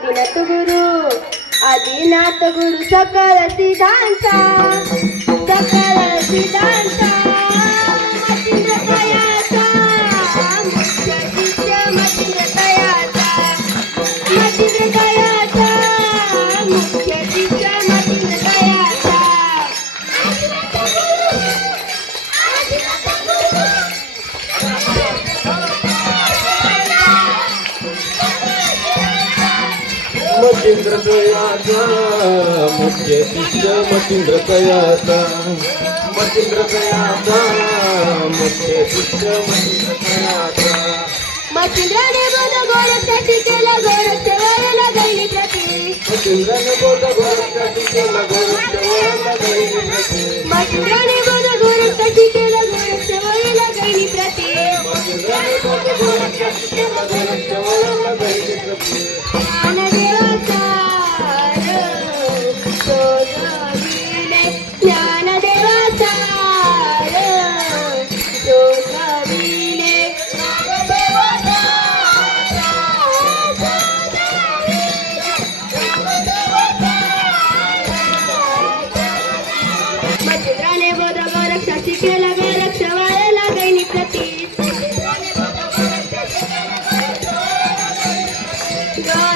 आदिनाथ गुरु आदिनाथ गुरु सकल सिद्धांता सकल सिद्धांत. मचिंद्र प्रयासा मुख्य शिष्य मचिंद्र प्रयासा मचिंद्र प्रयासा मुख्य शिष्य मचिंद्र प्रयासा मचिंद्र ने बोध गोरक्षाची केला गोरक्षवाला गैली प्रती मचिंद्र ने बोध गोरक्षाची केला गोरक्षवाला गैली प्रती मचिंद्र ने बोध गोरक्षाची केला गोरक्षवाला गैली प्रती मचिंद्र ने बोध गोरक्षाची केला गोरक्षवाला गैली प्रती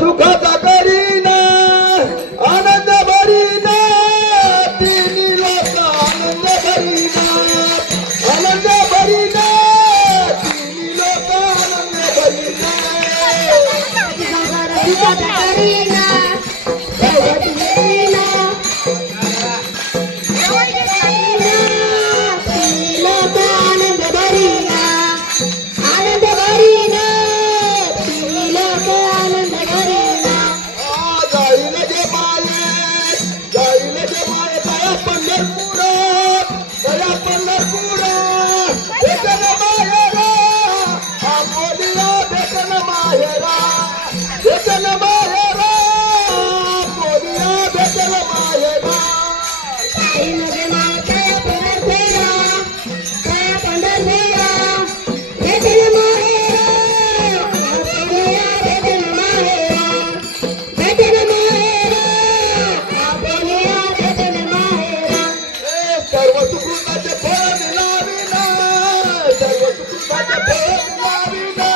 सुखाचा करीना आनंद भरीना तिन्ही लोक आनंद भरीना आनंद भरीना तिन्ही लोक आनंद भरीना. Thank you.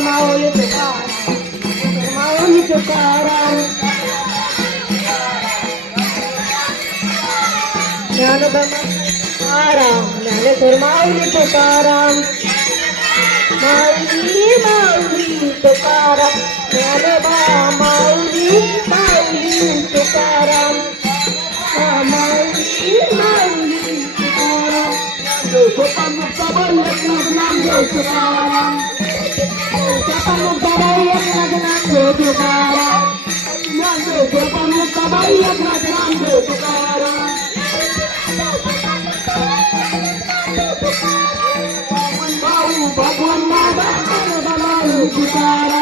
Mauli Tukaram Mauli Tukaram Dnyanoba Tukaram Dnyaneshwar Mauli Tukaram Mauli Mauli Tukaram Dnyanoba Mauli Kapan magtabay at nagnanggo tumaran Kapan magtabay at nagnanggo tumaran Nanggo kapan magtabay at nagnanggo tumaran Manbaw bagwan na ba ang balay tumaran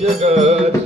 जगत